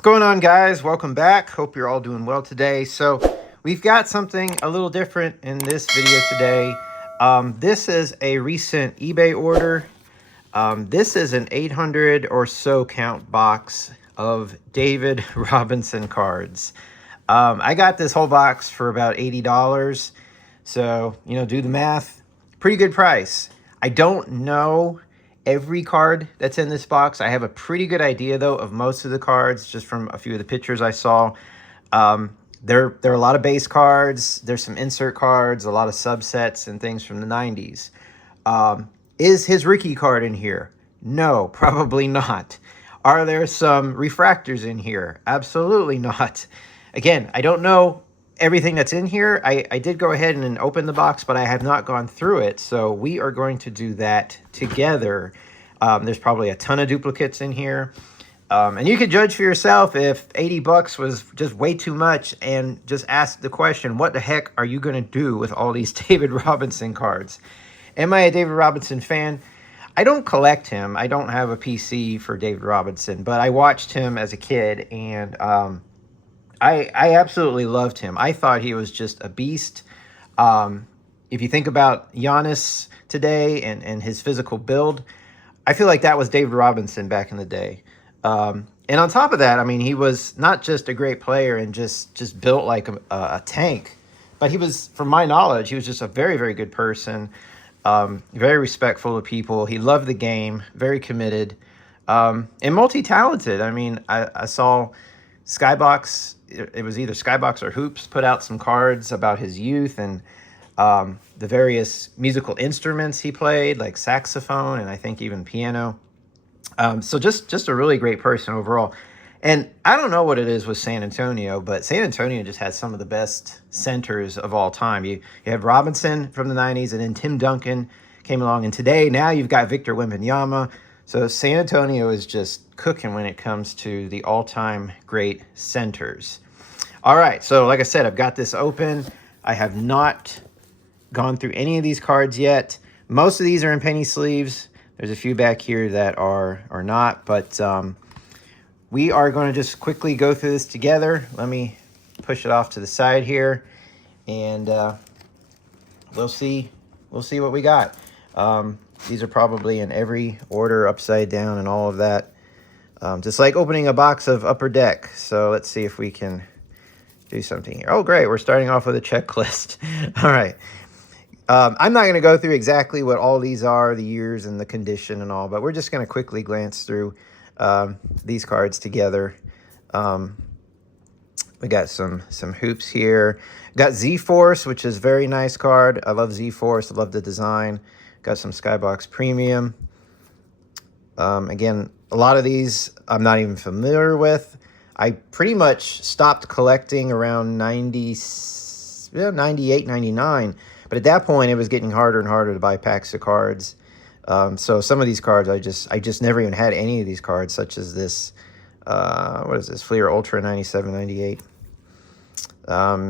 What's going on, guys? Welcome back. Hope you're all doing well today. So we've got something a little different in this video today. This is a recent eBay order. This is an 800 or so count box of David Robinson cards. I got this whole box for about $80. So, do the math. Pretty good price. I don't know every card that's in this box. I have a pretty good idea, though, of most of the cards, just from a few of the pictures I saw. There are a lot of base cards. There's some insert cards, a lot of subsets and things from the 90s. Is his rookie card in here? No, probably not. Are there some refractors in here? Absolutely not. Again, I don't know everything that's in here. I did go ahead and open the box, but I have not gone through it. So we are going to do that together. There's probably a ton of duplicates in here. And you can judge for yourself if 80 bucks was just way too much, and just ask the question, what the heck are you going to do with all these David Robinson cards? Am I a David Robinson fan? I don't collect him. I don't have a PC for David Robinson, but I watched him as a kid, and I absolutely loved him. I thought he was just a beast. If you think about Giannis today and his physical build, I feel like that was David Robinson back in the day. And on top of that, I mean, he was not just a great player and just built like a tank, but he was, from my knowledge, he was just a very, very good person, very respectful of people. He loved the game, very committed, and multi-talented. I mean, I saw Skybox, it was either Skybox or Hoops, put out some cards about his youth and the various musical instruments he played, like saxophone and I think even piano. So just a really great person overall. And I don't know what it is with San Antonio, but San Antonio just has some of the best centers of all time. You have Robinson from the 90s, and then Tim Duncan came along. And today, now you've got Victor Wembanyama. So San Antonio is just cooking when it comes to the all-time great centers. All right, so like I said, I've got this open. I have not gone through any of these cards yet. Most of these are in penny sleeves. There's a few back here that are not, but we are going to just quickly go through this together. Let me push it off to the side here, and we'll see what we got. These are probably in every order, upside down and all of that. Just like opening a box of Upper Deck. So let's see if we can do something here. Oh, great. We're starting off with a checklist. All right. I'm not going to go through exactly what all these are, the years and the condition and all, but we're just going to quickly glance through these cards together. We got some hoops here. Got Z-Force, which is a very nice card. I love Z-Force. I love the design. Got some Skybox Premium. Again, a lot of these I'm not even familiar with. I pretty much stopped collecting around 98, 99. But at that point, it was getting harder and harder to buy packs of cards. So some of these cards, I just never even had any of these cards, such as this, what is this, Fleer Ultra 97, 98.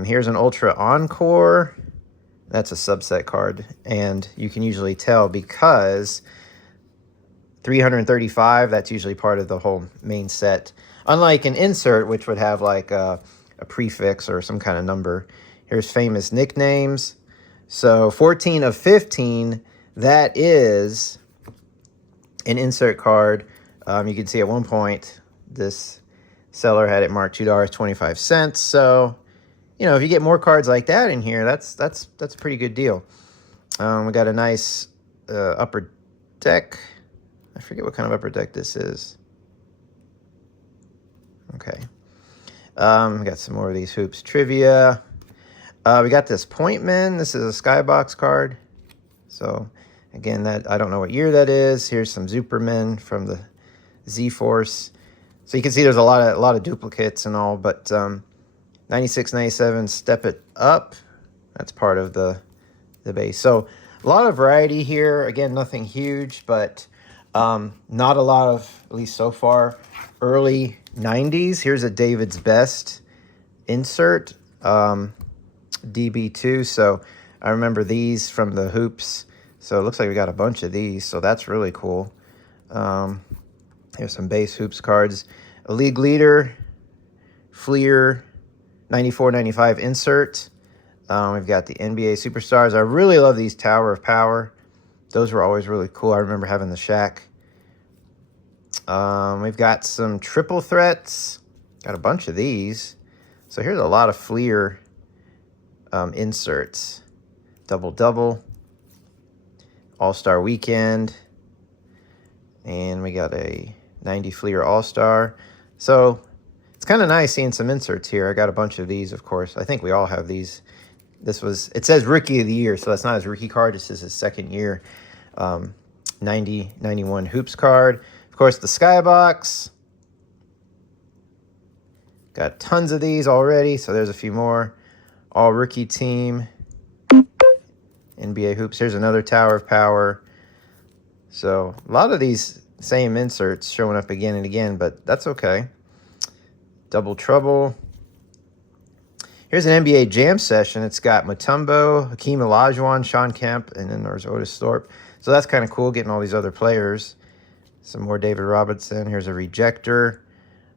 Here's an Ultra Encore. That's a subset card. And you can usually tell because 335, that's usually part of the whole main set. Unlike an insert, which would have like a prefix or some kind of number. Here's famous nicknames. So 14 of 15, that is an insert card. You can see at one point, this seller had it marked $2.25. So, if you get more cards like that in here, that's a pretty good deal. We got a nice Upper Deck. I forget what kind of Upper Deck this is. Okay. We got some more of these hoops trivia. We got this Pointman. This is a Skybox card. So, again, that I don't know what year that is. Here's some Superman from the Z-Force. So you can see there's a lot of duplicates and all, but 96, 97, Step It Up. That's part of the base. So a lot of variety here. Again, nothing huge, but not a lot of, at least so far, early 90s. Here's a David's Best insert. DB2, so I remember these from the hoops. So it looks like we got a bunch of these, so that's really cool. Here's some base hoops cards. A league leader, Fleer 94-95 insert. We've got the NBA Superstars. I really love these Tower of Power. Those were always really cool. I remember having the Shaq. We've got some triple threats. Got a bunch of these. So here's a lot of Fleer inserts. Double-double. All-Star Weekend. And we got a 90 Fleer All-Star. So it's kind of nice seeing some inserts here. I got a bunch of these, of course. I think we all have these. It says Rookie of the Year, so that's not his rookie card. This is his second year 90-91 Hoops card. Of course, the Skybox. Got tons of these already, so there's a few more. All Rookie Team. NBA Hoops. Here's another Tower of Power. So a lot of these same inserts showing up again and again, but that's okay. Double Trouble. Here's an NBA Jam session. It's got Mutombo, Hakeem Olajuwon, Sean Kemp, and then there's Otis Thorpe. So that's kind of cool, getting all these other players. Some more David Robinson. Here's a rejector.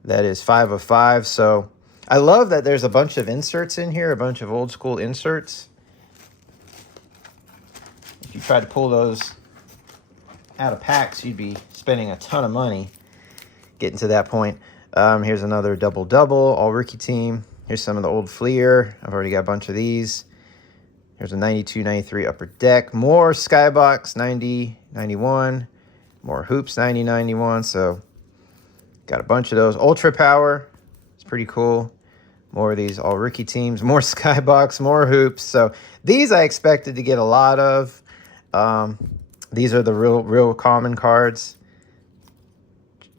That is 5 of 5. So I love that there's a bunch of inserts in here, a bunch of old school inserts. If you tried to pull those out of packs, you'd be spending a ton of money getting to that point. Here's another double-double, all rookie team. Here's some of the old Fleer. I've already got a bunch of these. Here's a 92-93 Upper Deck. More Skybox 90-91. More Hoops 90-91. So got a bunch of those. Ultra Power. It's pretty cool. More of these all rookie teams. More Skybox. More Hoops. So these I expected to get a lot of. These are the real common cards.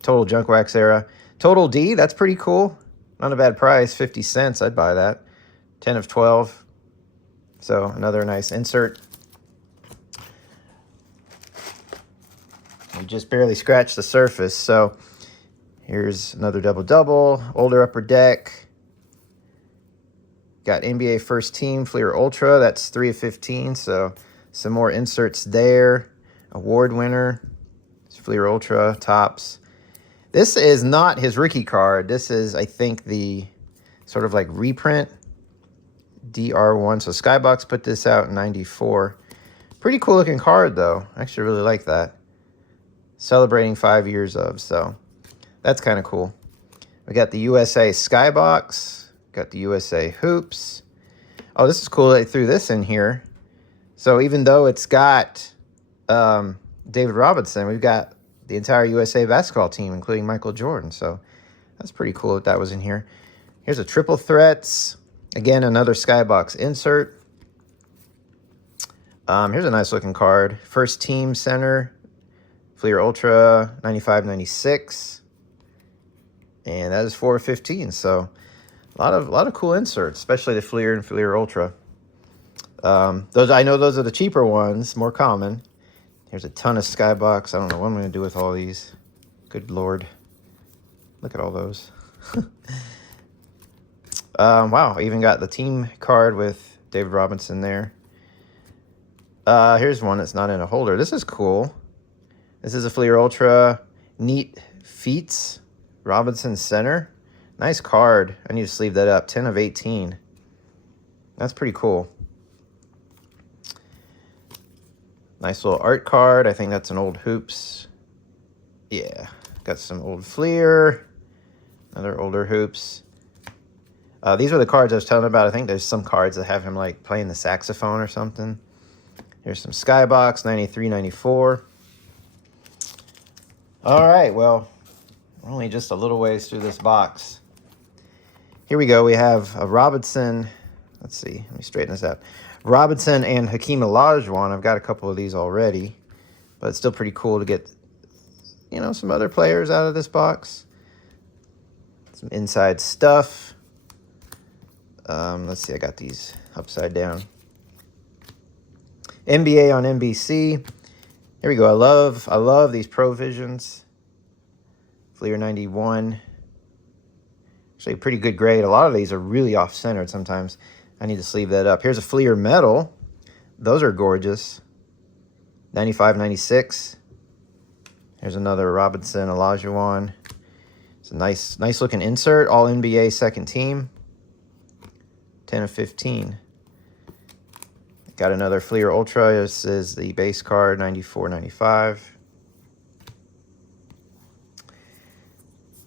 Total Junk Wax era. Total D. That's pretty cool. Not a bad price, 50 cents. I'd buy that. 10 of 12. So another nice insert. We just barely scratched the surface. So here's another double-double. Older Upper Deck. Got NBA First Team, Fleer Ultra. That's 3 of 15. So some more inserts there. Award winner. It's Fleer Ultra, Tops. This is not his rookie card. This is, I think, the sort of like reprint DR1. So Skybox put this out in 94. Pretty cool looking card, though. I actually really like that. Celebrating 5 years of, so that's kind of cool. We got the USA Skybox. Got the USA Hoops. Oh, this is cool. They threw this in here. So even though it's got David Robinson, we've got the entire USA basketball team, including Michael Jordan. So that's pretty cool that was in here. Here's a triple threats. Again, another Skybox insert. Here's a nice looking card. First Team Center, Fleer Ultra 95-96. And that is 4 of 15. So a lot of cool inserts, especially the Fleer and Fleer Ultra. I know those are the cheaper ones, more common. Here's a ton of Skybox. I don't know what I'm going to do with all these. Good Lord. Look at all those. Wow, I even got the team card with David Robinson there. Here's one that's not in a holder. This is cool. This is a Fleer Ultra Neat Feats Robinson Center. Nice card. I need to sleeve that up. 10 of 18. That's pretty cool. Nice little art card. I think that's an old Hoops. Yeah. Got some old Fleer. Another older Hoops. These were the cards I was telling about. I think there's some cards that have him like playing the saxophone or something. Here's some Skybox, 93-94. All right, well, we're only just a little ways through this box. Here we go. We have a Robinson. Let's see. Let me straighten this out. Robinson and Hakeem Olajuwon. I've got a couple of these already, but it's still pretty cool to get, you know, some other players out of this box. Some inside stuff. Let's see. I got these upside down. NBA on NBC. Here we go. I love these Provisions. Fleer 91. Actually, pretty good grade. A lot of these are really off-centered sometimes. I need to sleeve that up. Here's a Fleer Metal. Those are gorgeous. 95-96. Here's another Robinson Olajuwon. It's a nice looking insert. All NBA second team. 10 of 15. Got another Fleer Ultra. This is the base card, 94.95.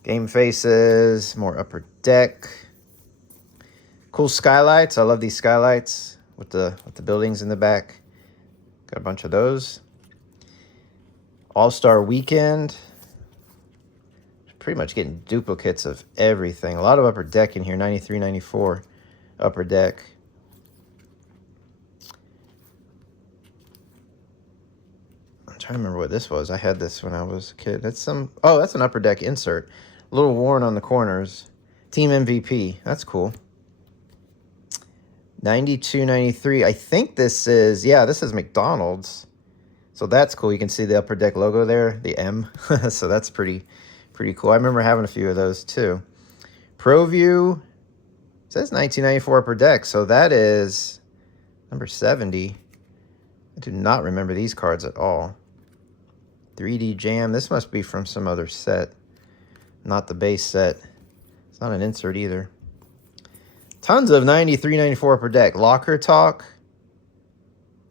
Game faces, more upper deck. Cool skylights. I love these skylights with the buildings in the back. Got a bunch of those. All-Star Weekend. Pretty much getting duplicates of everything. A lot of upper deck in here. 93, 94 upper deck. I'm trying to remember what this was. I had this when I was a kid. That's some... Oh, that's an upper deck insert. A little worn on the corners. Team MVP. That's cool. 92, 93. I think this is... Yeah, this is McDonald's. So that's cool. You can see the upper deck logo there. The M. So that's pretty cool. I remember having a few of those too. ProView. It says 1994 upper deck. So that is number 70. I do not remember these cards at all. 3D Jam. This must be from some other set. Not the base set. It's not an insert either. Tons of 93, 94 upper deck. Locker Talk.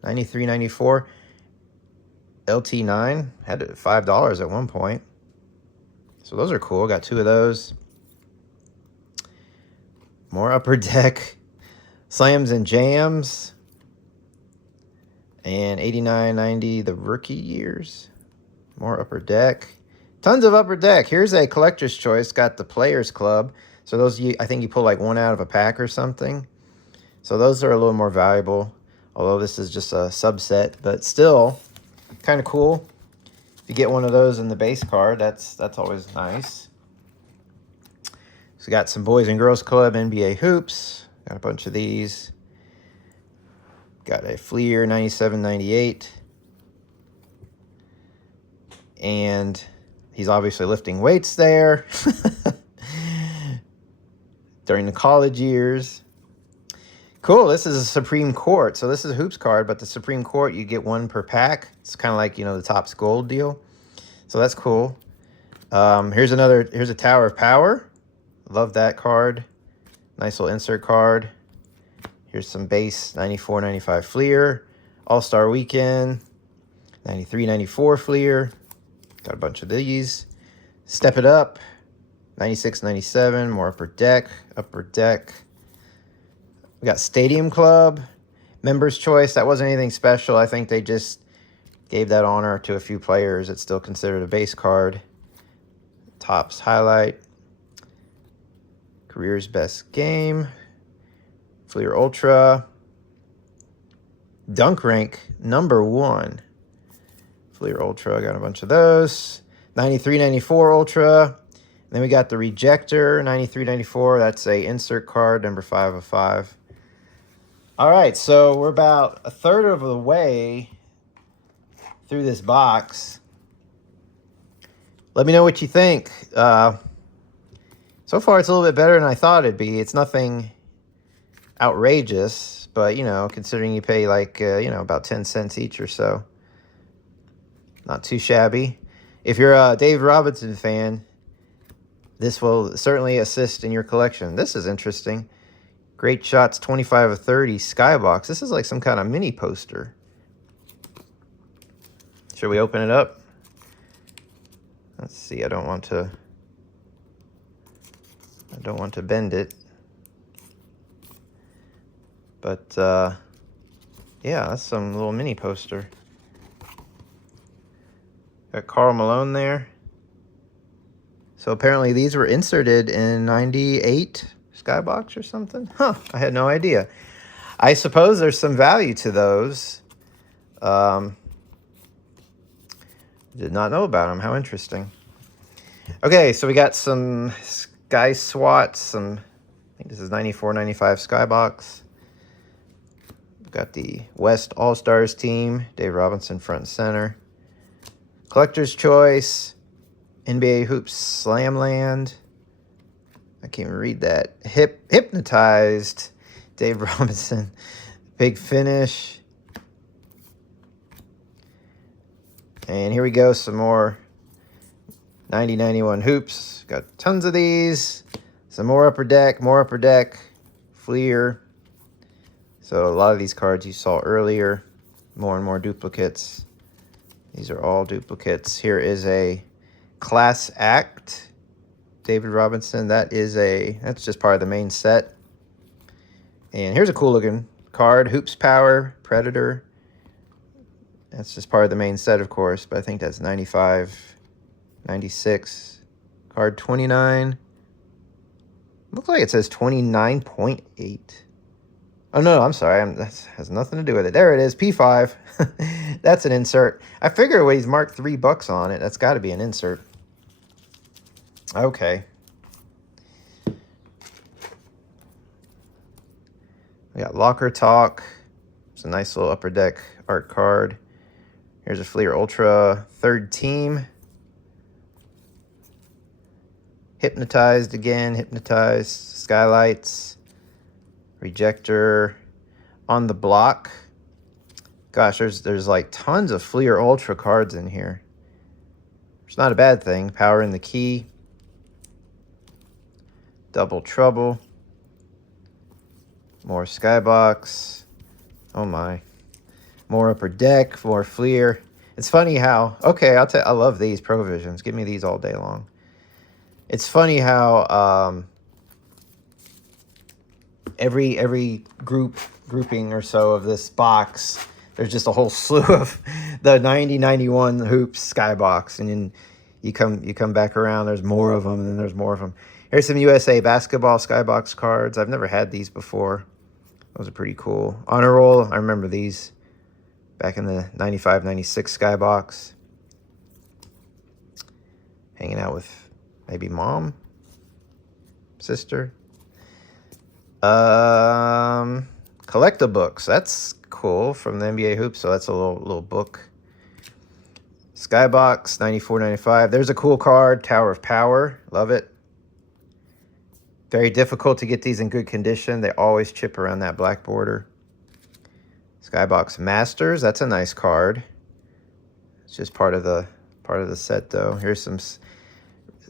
93, 94. LT9. Had it at $5 at one point. So those are cool. Got two of those. More upper deck. Slams and Jams. And 89, 90, the rookie years. More upper deck. Tons of upper deck. Here's a collector's choice. Got the Players Club. So those, I think you pull like one out of a pack or something. So those are a little more valuable. Although this is just a subset. But still, kind of cool. If you get one of those in the base card, that's always nice. So we got some Boys and Girls Club NBA hoops. Got a bunch of these. Got a Fleer 97, 98. And he's obviously lifting weights there. During the college years. Cool, this is a Supreme Court. So this is a hoops card, but the Supreme Court, you get one per pack. It's kind of like, you know, the Topps Gold deal. So that's cool. Here's a Tower of Power. Love that card. Nice little insert card. Here's some base 94, 95 Fleer. All-Star Weekend. 93, 94 Fleer. Got a bunch of these. Step It Up. 96, 97. More upper deck. Upper deck. We got Stadium Club. Members' Choice. That wasn't anything special. I think they just gave that honor to a few players. It's still considered a base card. Topps Highlight. Career's Best Game. Fleer Ultra. Dunk Rank #1. Fleer Ultra. Got a bunch of those. 93, 94 Ultra. Then we got the Rejector. 93, 94. That's a insert card. Number 5 of 5. All right, so we're about a third of the way through this box. Let me know what you think. So far, it's a little bit better than I thought it'd be. It's nothing outrageous, but, you know, considering you pay like, you know, about 10 cents each or so. Not too shabby. If you're a Dave Robinson fan, this will certainly assist in your collection. This is interesting. Great Shots 25 of 30 Skybox. This is like some kind of mini poster. Should we open it up? Let's see. I don't want to bend it. But yeah, that's some little mini poster. Got Karl Malone there. So apparently these were inserted in 98 Skybox or something. Huh, I had no idea. I suppose there's some value to those. Did not know about them. How interesting. Okay, so we got some Sky Swats. I think this is 94, 95 Skybox. We've got the West All-Stars team. Dave Robinson front and center. Collector's Choice. NBA Hoops Slamland. I can't even read that. Hypnotized. Dave Robinson. Big Finish. And here we go. Some more 90-91 hoops. Got tons of these. Some more Upper Deck, Fleer. So a lot of these cards you saw earlier. More and more duplicates. These are all duplicates. Here is a Class Act. David Robinson. That's just part of the main set. And here's a cool looking card. Hoops Power, Predator. That's just part of the main set, of course. But I think that's 95, 96. Card 29. Looks like it says 29.8. Oh, no, I'm sorry. That has nothing to do with it. There it is, P5. That's an insert. I figure when he's marked $3 on it, that's got to be an insert. Okay. We got Locker Talk. It's a nice little Upper Deck art card. Here's a Fleer Ultra Third Team. Hypnotized again. Hypnotized. Skylights. Rejector. On the Block. Gosh, there's like tons of Fleer Ultra cards in here. It's not a bad thing. Power in the Key. Double Trouble. More Skybox. Oh my. More Upper Deck. More Fleer. It's funny how... Okay, I love these Provisions. Give me these all day long. It's funny how every grouping or so of this box, there's just a whole slew of the 90-91 hoops Skybox, and then you come back around. There's more of them, and then there's more of them. Here's some USA basketball Skybox cards. I've never had these before. Those are pretty cool. Honor Roll. I remember these back in the 95-96 Skybox. Hanging out with maybe mom, sister. Collectabooks. That's cool from the NBA Hoops. So that's a little book. Skybox 94-95. There's a cool card. Tower of Power. Love it. Very difficult to get these in good condition. They always chip around that black border. Skybox Masters. That's a nice card. It's just part of the set though. Here's some.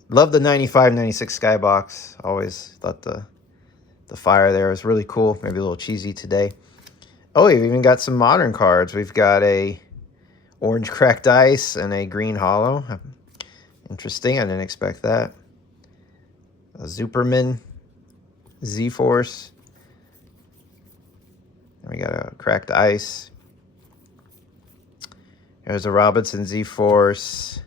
Love the 95-96 Skybox. Always thought the fire there was really cool. Maybe a little cheesy today. Oh, we've even got some modern cards. We've got a orange cracked ice and a green hollow. Interesting. I didn't expect that. A Zuperman Z-Force. And we got a cracked ice. There's a Robinson Z-Force.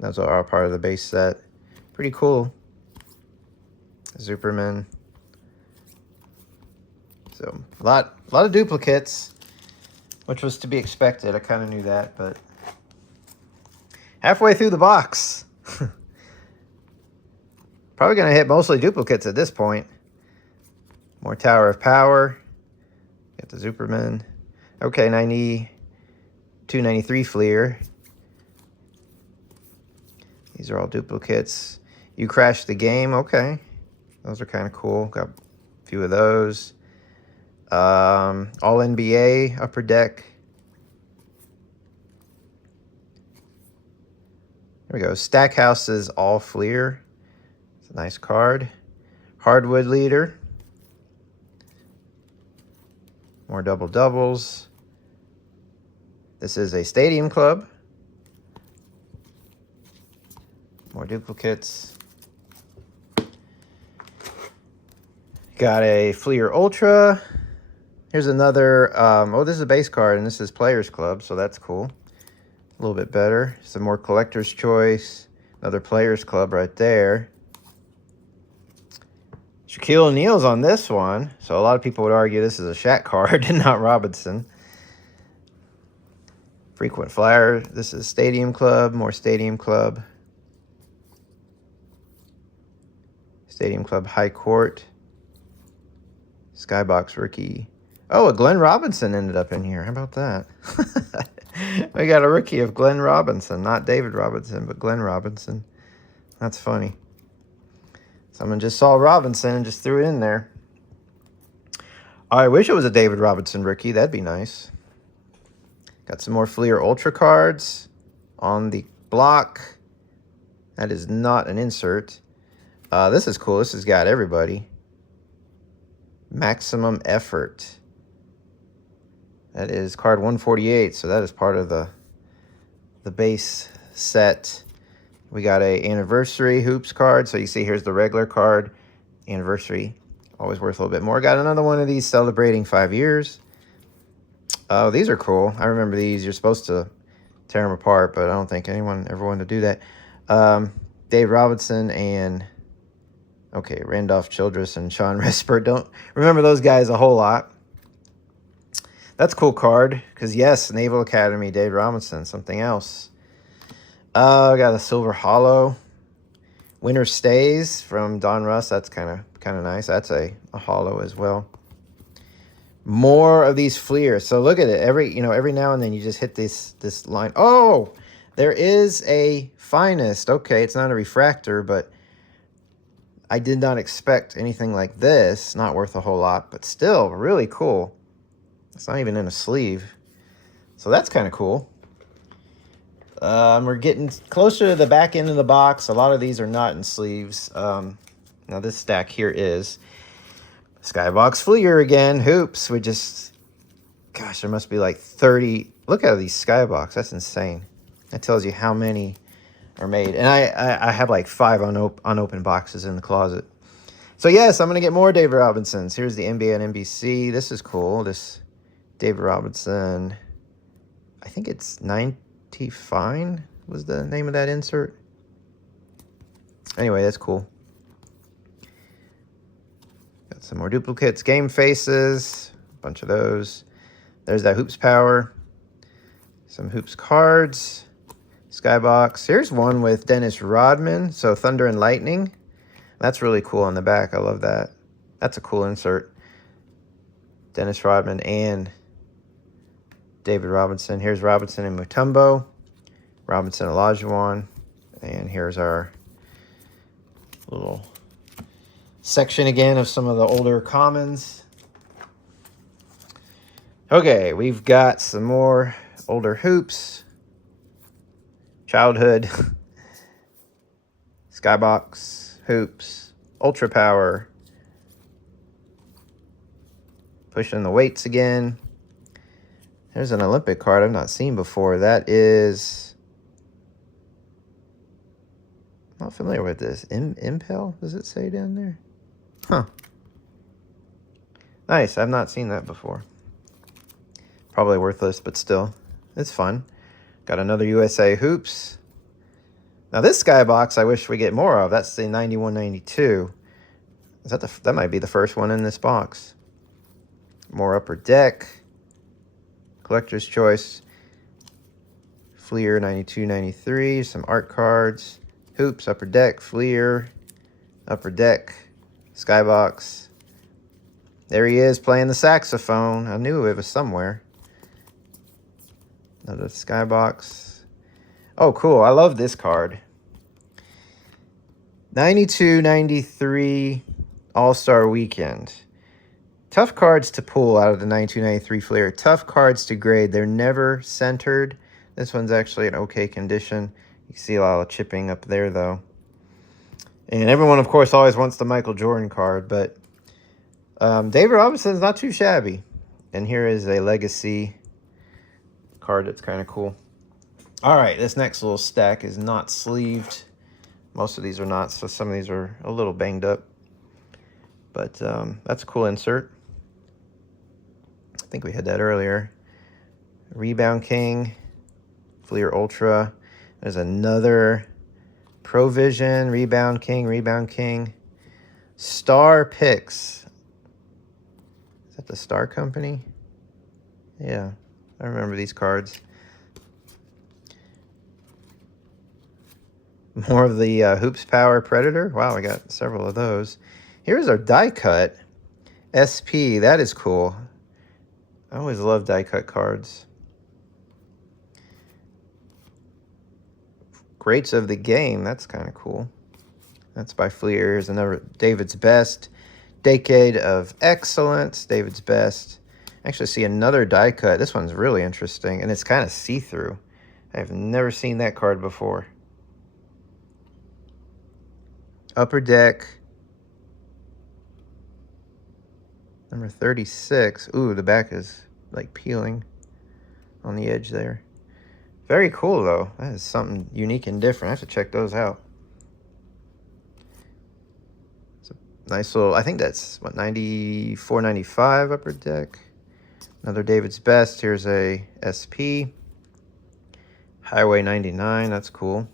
Those are all part of the base set. Pretty cool. Zuperman. So a lot of duplicates, which was to be expected. I kind of knew that, but halfway through the box. Probably going to hit mostly duplicates at this point. More Tower of Power. Get the Zuperman. Okay, 92, 93 Fleer. These are all duplicates. You crashed the game. Okay. Those are kind of cool. Got a few of those. All NBA Upper Deck. There we go. Stackhouse's All Fleer. It's a nice card. Hardwood Leader. More double doubles. This is a Stadium Club. More duplicates. Got a Fleer Ultra. Here's another, this is a base card, and this is Players Club, so that's cool. A little bit better. Some more Collector's Choice. Another Players Club right there. Shaquille O'Neal's on this one, so a lot of people would argue this is a Shaq card and not Robinson. Frequent Flyer. This is Stadium Club. More Stadium Club. Stadium Club High Court. Skybox Rookie. Oh, a Glenn Robinson ended up in here. How about that? We got a rookie of Glenn Robinson. Not David Robinson, but Glenn Robinson. That's funny. Someone just saw Robinson and just threw it in there. I wish it was a David Robinson rookie. That'd be nice. Got some more Fleer Ultra cards on the block. That is not an insert. This is cool. This has got everybody. Maximum effort. That is card 148, so that is part of the base set. We got a anniversary hoops card. So you see here's the regular card. Anniversary, always worth a little bit more. Got another one of these celebrating 5 years. Oh, these are cool. I remember these. You're supposed to tear them apart, but I don't think anyone ever wanted to do that. Dave Robinson and, okay, Randolph Childress and Sean Resper. Don't remember those guys a whole lot. That's a cool card, because yes, Naval Academy, Dave Robinson, something else. I got a Silver Hollow. Winter Stays from Don Russ. That's kind of nice. That's a hollow as well. More of these Fleers. So look at it. Every now and then you just hit this line. Oh, there is a Finest. Okay, it's not a refractor, but I did not expect anything like this. Not worth a whole lot, but still really cool. It's not even in a sleeve. So that's kind of cool. We're getting closer to the back end of the box. A lot of these are not in sleeves. Now this stack here is Skybox Fleer again. Hoops. We just, gosh, there must be like 30. Look at these Skybox. That's insane. That tells you how many are made. And I have like 5 unopened boxes in the closet. So yes, I'm going to get more David Robinsons. Here's the NBA and NBC. This is cool. This David Robinson, I think it's 95 was the name of that insert. Anyway, that's cool. Got some more duplicates. Game faces. A bunch of those. There's that Hoops Power. Some Hoops cards. Skybox. Here's one with Dennis Rodman. So Thunder and Lightning. That's really cool on the back. I love that. That's a cool insert. Dennis Rodman and David Robinson. Here's Robinson and Mutombo. Robinson Olajuwon. And here's our little section again of some of the older commons. Okay, we've got some more older hoops. Childhood. Skybox. Hoops. Ultra Power. Pushing the weights again. There's an Olympic card I've not seen before. That is, I'm not familiar with this. Impel, does it say down there? Huh. Nice, I've not seen that before. Probably worthless, but still, it's fun. Got another USA Hoops. Now this Skybox I wish we get more of. That's the 91-92. That might be the first one in this box. More Upper Deck. Collector's Choice. Fleer 92-93. Some art cards. Hoops, Upper Deck, Fleer, Upper Deck, Skybox. There he is playing the saxophone. I knew it was somewhere. Another Skybox. Oh, cool. I love this card. 92-93 All-Star Weekend. Tough cards to pull out of the 92-93 Fleer. Tough cards to grade. They're never centered. This one's actually in okay condition. You can see a lot of chipping up there, though. And everyone, of course, always wants the Michael Jordan card, but David Robinson's not too shabby. And here is a Legacy card that's kind of cool. All right, this next little stack is not sleeved. Most of these are not, so some of these are a little banged up. But that's a cool insert. I think we had that earlier. Rebound King, Fleer Ultra. There's another Provision, Rebound King. Star Picks. Is that the Star Company? Yeah, I remember these cards. More of the Hoops Power Predator. Wow, I got several of those. Here's our die cut SP. That is cool. I always love die cut cards. Greats of the Game. That's kind of cool. That's by Fleer. Here's another David's Best. Decade of Excellence. David's Best. Actually see another die cut. This one's really interesting, and it's kind of see-through. I've never seen that card before. Upper Deck. Number 36. Ooh, the back is like peeling on the edge there. Very cool, though. That is something unique and different. I have to check those out. It's a nice little, I think that's, what, 94, 95 Upper Deck. Another David's Best. Here's a SP. Highway 99. That's cool.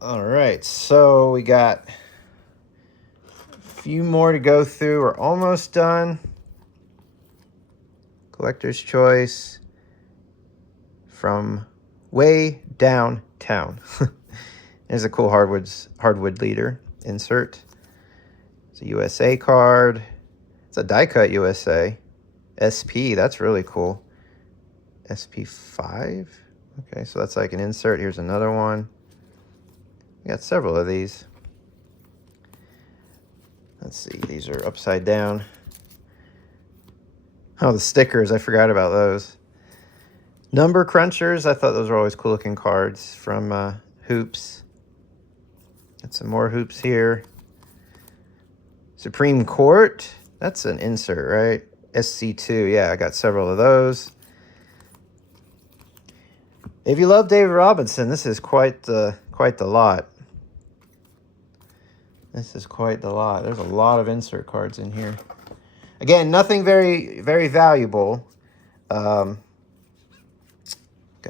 All right, so we got a few more to go through. We're almost done. Collector's Choice from way downtown. There's a cool hardwood leader insert. It's a USA card. It's a die cut USA. SP, that's really cool. SP5. Okay, so that's like an insert. Here's another one. We got several of these. Let's see, these are upside down. Oh, the stickers, I forgot about those. Number crunchers, I thought those were always cool looking cards from Hoops. Got some more Hoops here. Supreme Court, that's an insert, right? SC2, yeah, I got several of those. If you love David Robinson, this is quite the lot. This is quite the lot. There's a lot of insert cards in here. Again, nothing very, very valuable. Got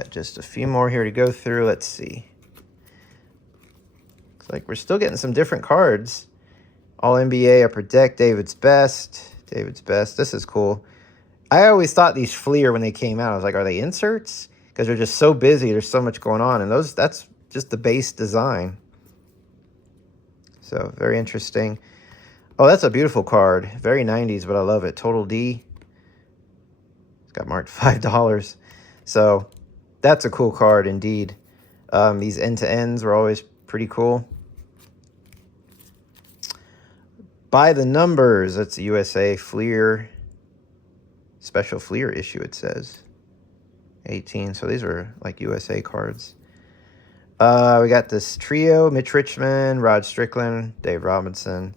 just a few more here to go through. Let's see. Looks like we're still getting some different cards. All NBA, Upper Deck, David's Best. David's Best. This is cool. I always thought these Fleer when they came out. I was like, are they inserts? Because they're just so busy. There's so much going on. And that's just the base design. So, very interesting. Oh, that's a beautiful card. Very 90s, but I love it. Total D. It's got marked $5. So, that's a cool card indeed. These end-to-ends were always pretty cool. By the numbers, that's a USA Fleer. Special Fleer issue, it says. 18. So, these are like USA cards. We got this trio, Mitch Richmond, Rod Strickland, Dave Robinson.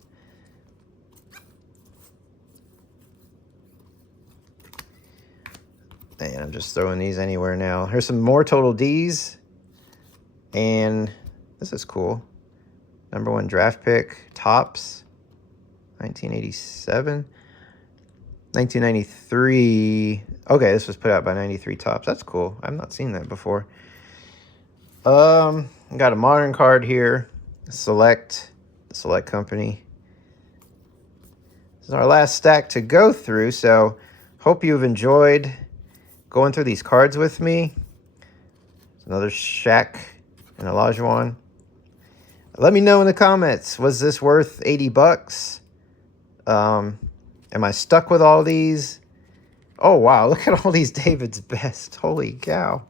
And I'm just throwing these anywhere now. Here's some more Total Ds. And this is cool. Number 1 draft pick, Topps, 1987. 1993. Okay, this was put out by 93 Topps. That's cool. I've not seen that before. Got a modern card here. Select company. This is our last stack to go through, so hope you've enjoyed going through these cards with me. Another Shaq and Olajuwon. Let me know in the comments, was this worth 80 bucks? Am I stuck with all these? Oh, wow, look at all these David's Best. Holy cow.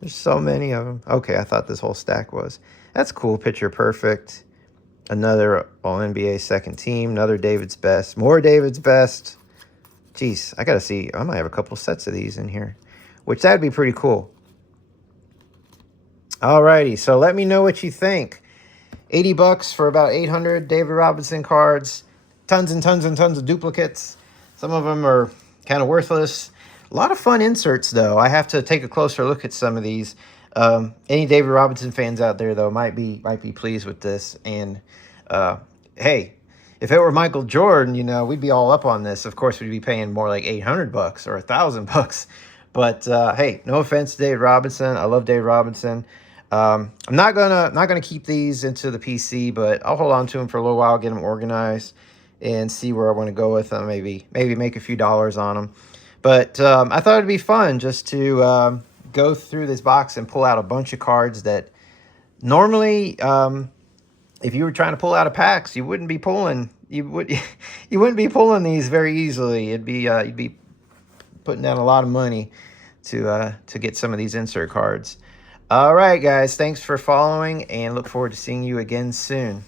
There's so many of them. Okay, I thought this whole stack was. That's cool. Picture perfect. Another All-NBA second team. Another David's Best. More David's Best. Jeez, I got to see. I might have a couple sets of these in here, which that'd be pretty cool. Alrighty, so let me know what you think. 80 bucks for about 800 David Robinson cards. Tons and tons and tons of duplicates. Some of them are kind of worthless. A lot of fun inserts, though. I have to take a closer look at some of these. Any David Robinson fans out there, though, might be pleased with this. And hey, if it were Michael Jordan, you know, we'd be all up on this. Of course, we'd be paying more like 800 bucks or 1,000 bucks. But hey, no offense to David Robinson. I love David Robinson. I'm not gonna keep these into the PC, but I'll hold on to them for a little while, get them organized, and see where I want to go with them. Maybe make a few dollars on them. But I thought it'd be fun just to go through this box and pull out a bunch of cards that normally, if you were trying to pull out a packs, you wouldn't be pulling. You wouldn't be pulling these very easily. It'd be you'd be putting down a lot of money to get some of these insert cards. All right, guys. Thanks for following, and look forward to seeing you again soon.